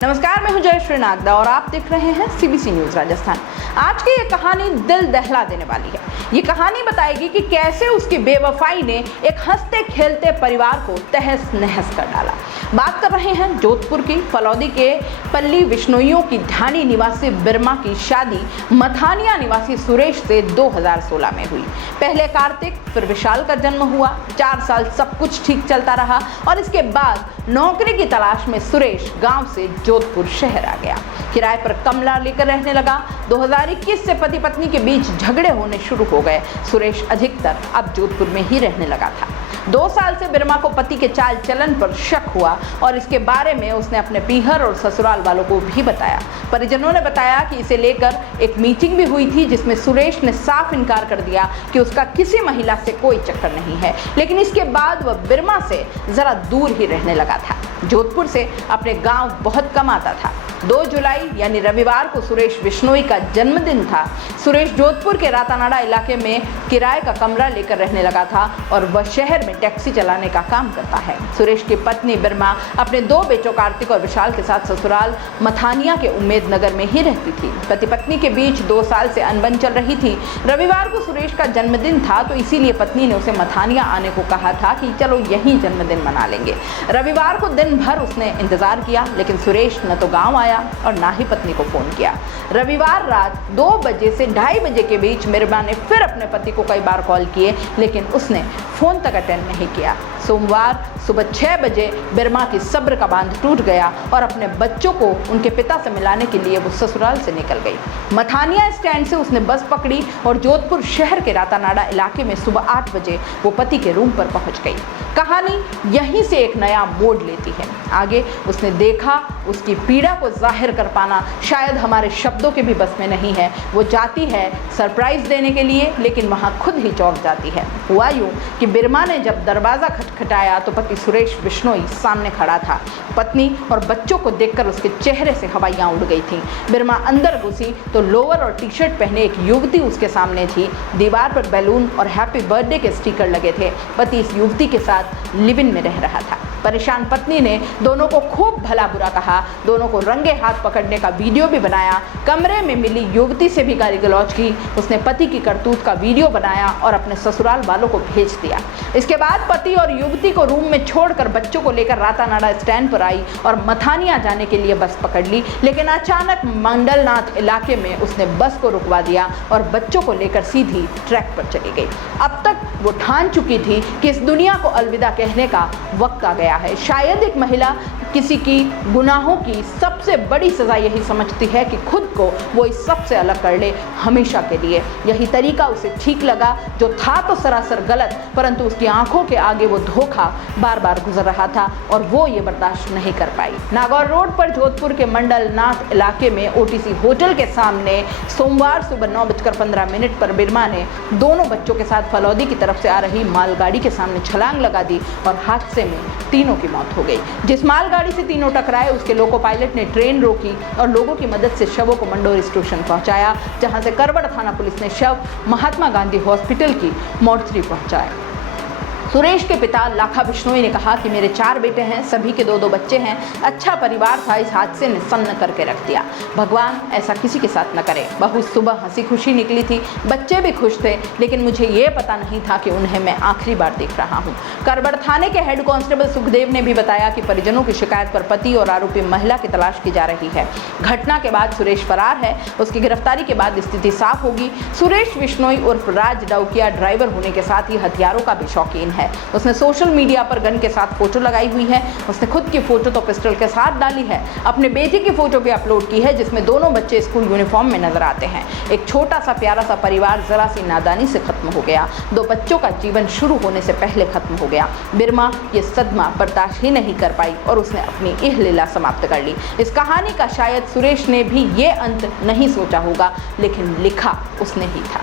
नमस्कार, मैं हूं जयश्री नागदा और आप देख रहे हैं सीबीसी न्यूज राजस्थान। आज की ये कहानी दिल दहला देने वाली है। ये कहानी बताएगी कि कैसे उसकी बेवफाई ने एक हंसते खेलते परिवार को तहस नहस कर डाला। बात कर रहे हैं जोधपुर की फलौदी के पल्ली विश्नोइयों की ढाणी निवासी बिरमा की शादी मथानिया निवासी सुरेश से 2016 में हुई। पहले कार्तिक फिर विशाल का जन्म हुआ। 4 साल सब कुछ ठीक चलता रहा और इसके बाद नौकरी की तलाश में सुरेश गांव से जोधपुर शहर आ गया। किराए पर कमरा लेकर रहने लगा। 2021 से पति पत्नी के बीच झगड़े होने शुरू हो गए। सुरेश अधिकतर अब जोधपुर में ही रहने लगा था। 2 साल से बिरमा को पति के चाल चलन पर शक हुआ और इसके बारे में उसने अपने पीहर और ससुराल वालों को भी बताया। परिजनों ने बताया कि इसे लेकर एक मीटिंग भी हुई थी जिसमें सुरेश ने साफ इनकार कर दिया कि उसका किसी महिला से कोई चक्कर नहीं है, लेकिन इसके बाद वह बिरमा से जरा दूर ही रहने लगा था। जोधपुर से अपने गांव बहुत कम आता था। 2 जुलाई यानी रविवार को सुरेश विश्नोई का जन्मदिन था। सुरेश जोधपुर के रातानाडा इलाके में किराए का कमरा लेकर रहने लगा था और वह शहर में टैक्सी चलाने का काम करता है। सुरेश की पत्नी बिरमा अपने 2 बेटों कार्तिक और विशाल के साथ ससुराल मथानिया के उम्मेद नगर में ही रहती थी। पति पत्नी के बीच 2 साल से अनबन चल रही थी। रविवार को सुरेश का जन्मदिन था तो इसीलिए पत्नी ने उसे मथानिया आने को कहा था कि चलो यहीं जन्मदिन मना लेंगे। रविवार को दिन भर उसने इंतजार किया, लेकिन सुरेश न तो गाँव आया और ना ही पत्नी को फोन किया। रविवार रात 2 बजे से 2:30 बजे के बीच बिरमा ने फिर अपने पति को कई बार कॉल किए, लेकिन उसने फोन तक अटेंड नहीं किया। सोमवार सुबह 6 बजे बिरमा की सब्र का बांध टूट गया और अपने बच्चों को उनके पिता से मिलाने के लिए वो ससुराल से निकल गई। मथानिया स्टैंड से उसने बस पकड़ी और जोधपुर शहर के रातानाडा इलाके में सुबह 8 बजे वो पति के रूम पर पहुंच गई। कहानी यहीं से एक नया मोड़ लेती है। आगे उसने देखा उसकी पीड़ा को जाहिर कर पाना शायद हमारे शब्दों के भी बस में नहीं है। वो जाती है सरप्राइज देने के लिए, लेकिन वहाँ खुद ही चौंक जाती है। हुआ यूँ कि बिरमा ने जब दरवाज़ा खटखटाया तो पति सुरेश विश्नोई सामने खड़ा था। पत्नी और बच्चों को देखकर उसके चेहरे से हवाइयाँ उड़ गई थीं। बिरमा अंदर घुसी तो लोअर और टी-शर्ट पहने एक युवती उसके सामने थी। दीवार पर बैलून और हैप्पी बर्थडे के स्टिकर लगे थे। पति इस युवती के साथ लिव इन में रह रहा था। परेशान पत्नी ने दोनों को खूब भला बुरा कहा, दोनों को रंगे हाथ पकड़ने का वीडियो भी बनाया। कमरे में मिली युवती से भी गाली गलौज की। उसने पति की करतूत का वीडियो बनाया और अपने ससुराल वालों को भेज दिया। इसके बाद पति और युवती को रूम में छोड़कर बच्चों को लेकर रातानाडा स्टैंड पर आई और मथानिया जाने के लिए बस पकड़ ली, लेकिन अचानक मंडलनाथ इलाके में उसने बस को रुकवा दिया और बच्चों को लेकर सीधी ट्रैक पर चली गई। अब तक वो ठान चुकी थी कि इस दुनिया को अलविदा कहने का वक्त आ गया है। शायद एक महिला किसी की गुनाहों की सबसे बड़ी सज़ा यही समझती है कि खुद को वो इस सब से अलग कर ले हमेशा के लिए। यही तरीका उसे ठीक लगा, जो था तो सरासर गलत, परंतु उसकी आंखों के आगे वो धोखा बार बार गुजर रहा था और वो ये बर्दाश्त नहीं कर पाई। नागौर रोड पर जोधपुर के मंडलनाथ इलाके में ओटीसी होटल के सामने सोमवार सुबह 9:15 पर बिरमा ने दोनों बच्चों के साथ फलौदी की तरफ से आ रही मालगाड़ी के सामने छलांग लगा दी और हादसे में तीनों की मौत हो गई। जिस मालगाड़ी से तीनों टकराए उसके लोको पायलट ने ट्रेन रोकी और लोगों की मदद से शवों को मंडोर स्टेशन पहुंचाया, जहां से करवड़ थाना पुलिस ने शव महात्मा गांधी हॉस्पिटल की मोर्चरी पहुंचाया। सुरेश के पिता लाखा विश्नोई ने कहा कि मेरे 4 बेटे हैं, सभी के 2-2 बच्चे हैं। अच्छा परिवार था, इस हादसे ने सन्न करके रख दिया। भगवान ऐसा किसी के साथ न करे। बहू सुबह हंसी खुशी निकली थी, बच्चे भी खुश थे, लेकिन मुझे ये पता नहीं था कि उन्हें मैं आखिरी बार देख रहा हूँ। करवड़ थाने के हेड कांस्टेबल सुखदेव ने भी बताया कि परिजनों की शिकायत पर पति और आरोपी महिला की तलाश की जा रही है। घटना के बाद सुरेश फरार है। उसकी गिरफ्तारी के बाद स्थिति साफ होगी। सुरेश विश्नोई उर्फ राज डाउकिया ड्राइवर होने के साथ ही हथियारों का भी शौकीन है। उसने सोशल मीडिया पर गन के साथ फोटो लगाई हुई है। उसने खुद की फोटो तो पिस्टल के साथ डाली है। अपने बेटे की फोटो भी अपलोड की है जिसमें दोनों बच्चे स्कूल यूनिफॉर्म में नजर आते हैं। एक छोटा सा प्यारा सा परिवार जरा सी नादानी से खत्म हो गया। 2 बच्चों का जीवन शुरू होने से पहले खत्म हो गया। बिरमा ये सदमा बर्दाश्त ही नहीं कर पाई और उसने अपनी यह लीला समाप्त कर ली। इस कहानी का शायद सुरेश ने भी ये अंत नहीं सोचा होगा, लेकिन लिखा उसने ही था।